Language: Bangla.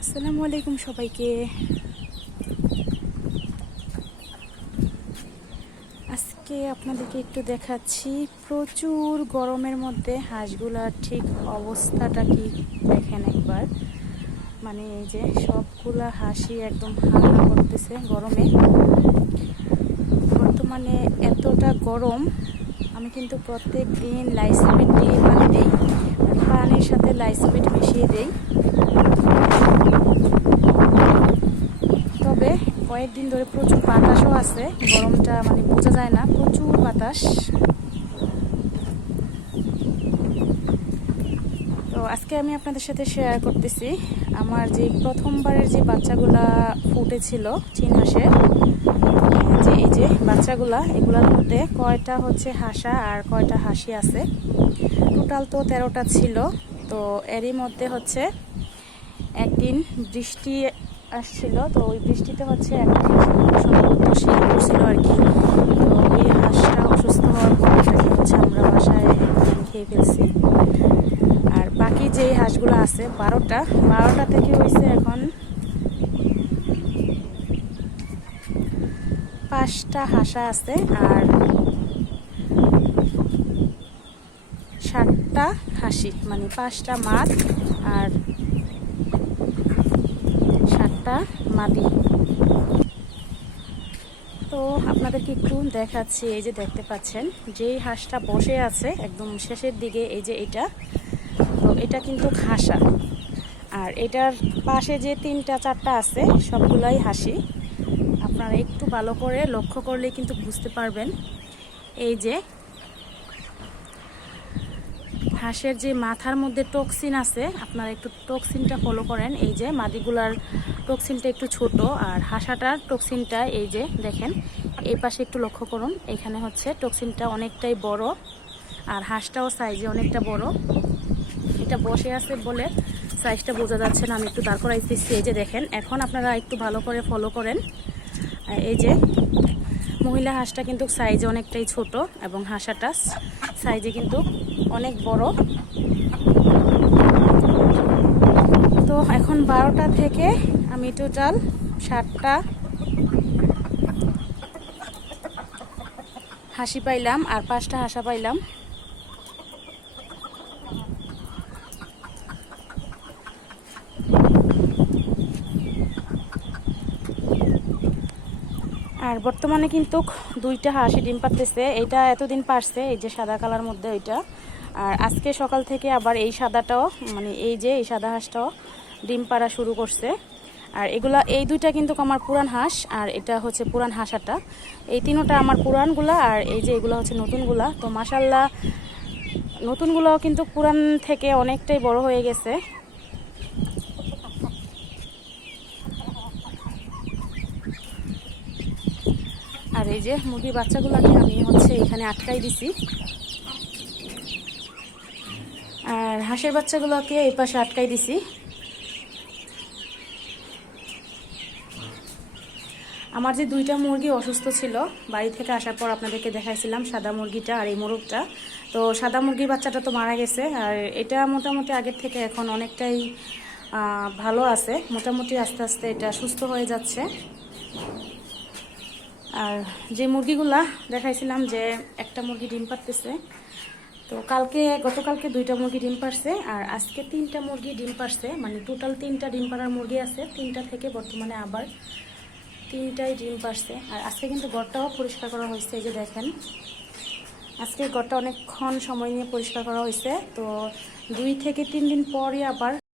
আসসালামু আলাইকুম সবাইকে। আজকে আপনাদেরকে একটু দেখাচ্ছি, প্রচুর গরমের মধ্যে হাঁসগুলার ঠিক অবস্থাটা কি দেখেন একবার। মানে এই যে সবগুলা হাসি একদম হামলা করতেছে গরমে। বর্তমানে এতটা গরম আমি কিন্তু প্রত্যেক দিন লাইসিমিট দিয়ে পানি দিই। মানে পানির সাথে লাইসিমিট মিশিয়ে দিই। তবে কয়েকদিন ধরে প্রচুর বাতাসও আছে। গরমটা মানে বোঝা যায় না। প্রচুর বাতাস। আজকে আমি আপনাদের সাথে শেয়ার করতেছি। আমার যে প্রথমবারের যে বাচ্চাগুলা ফুটেছিল চীন হাঁসের যে এই যে বাচ্চাগুলা, এগুলোর মধ্যে কয়টা হচ্ছে হাসা আর কয়টা হাসি আছে? টোটাল তো তেরোটা ছিল, তো এরই মধ্যে হচ্ছে একদিন বৃষ্টি আসছিল, তো ওই বৃষ্টিতে হচ্ছে একটা সম্ভবত শীত আর কি। তো ওই হাঁসটা অসুস্থ হওয়ার পর হচ্ছে আমরা বাসায় খেয়ে ফেলছি। যেই আছে, বারোটা। বারোটা থেকে হয়েছে এখন পাঁচটা হাসা আছে আর ষাটটা হাসি মানে পাঁচটা মাছ আর সাতটা মাদি। তো আপনাদেরকে একটু দেখাচ্ছি, এই যে দেখতে পাচ্ছেন, যেই হাঁসটা বসে আছে একদম শেষের দিকে, এই যে এটা এটা কিন্তু খাসা। আর এটার পাশে যে তিনটা, চারটা আছে, সবগুলাই হাসি। আপনারা একটু ভালো করে লক্ষ্য করলে কিন্তু বুঝতে পারবেন। এই যে, হাঁসের যে মাথার মধ্যে টক্সিন আছে, আপনারা একটু টক্সিনটা ফলো করেন। এই যে, মাদিগুলার টক্সিনটা একটু ছোট, আর হাঁসাটার টক্সিনটা এই যে, দেখেন, এই পাশে একটু লক্ষ্য করুন। এখানে হচ্ছে টক্সিনটা অনেকটাই বড়, আর হাঁসটাও সাইজে অনেকটা বড়। এটা বসে আছে বলে সাইজটা বোঝা যাচ্ছে না, আমি একটু দাঁড় করাইতেছি। এই যে দেখেন, এখন আপনারা একটু ভালো করে ফলো করেন। এই যে মহিলা হাঁসটা কিন্তু সাইজে অনেকটাই ছোট এবং হাঁসাটা সাইজে কিন্তু অনেক বড়। তো এখন বারোটা থেকে আমি টোটাল ষাটটা হাসি পাইলাম আর পাঁচটা হাসা পাইলাম। আর বর্তমানে কিন্তু দুইটা হাঁসি ডিম পারতেছে এটা এতদিন পারছে এই যে সাদা কালার মধ্যে ওইটা। আর আজকে সকাল থেকে আবার এই সাদাটাও মানে এই যে এই সাদা হাঁসটাও ডিম পাড়া শুরু করছে। আর এগুলা, এই দুইটা কিন্তু আমার পুরান হাঁস, আর এটা হচ্ছে পুরান হাঁসাটা। এই তিনোটা আমার পুরানগুলা, আর এই যে এগুলো হচ্ছে নতুনগুলা। তো মাসাল্লাহ নতুনগুলোও কিন্তু পুরান থেকে অনেকটাই বড় হয়ে গেছে। আর এই যে মুরগির বাচ্চাগুলোকে আমি হচ্ছে এখানে আটকাই দিছি। আর হাঁসের বাচ্চাগুলোকে এই পাশে আটকাই দিছি। আমার যে দুইটা মুরগি অসুস্থ ছিল, বাড়ি থেকে আসার পর আপনাদেরকে দেখাইছিলাম সাদা মুরগিটা আর এই মোরগটা। তো সাদা মুরগির বাচ্চাটা তো মারা গেছে, আর এটা মোটামুটি আগের থেকে এখন অনেকটাই ভালো আছে। মোটামুটি আস্তে আস্তে এটা সুস্থ হয়ে যাচ্ছে। আর যে মুরগিগুলা দেখাইছিলাম যে একটা মুরগি ডিম পারতেছে, তো কালকে, গতকালকে দুইটা মুরগি ডিম পারছে আর আজকে তিনটা মুরগি ডিম পারছে মানে টোটাল তিনটা ডিম পাড়ার মুরগি আছে, তিনটা থেকে বর্তমানে আবার তিনটাই ডিম পারছে। আর আজকে কিন্তু ঘরটাও পরিষ্কার করা হয়েছে, এই যে দেখেন। আজকে ঘরটা অনেকক্ষণ সময় নিয়ে পরিষ্কার করা হয়েছে, তো দুই থেকে তিন দিন পরই আবার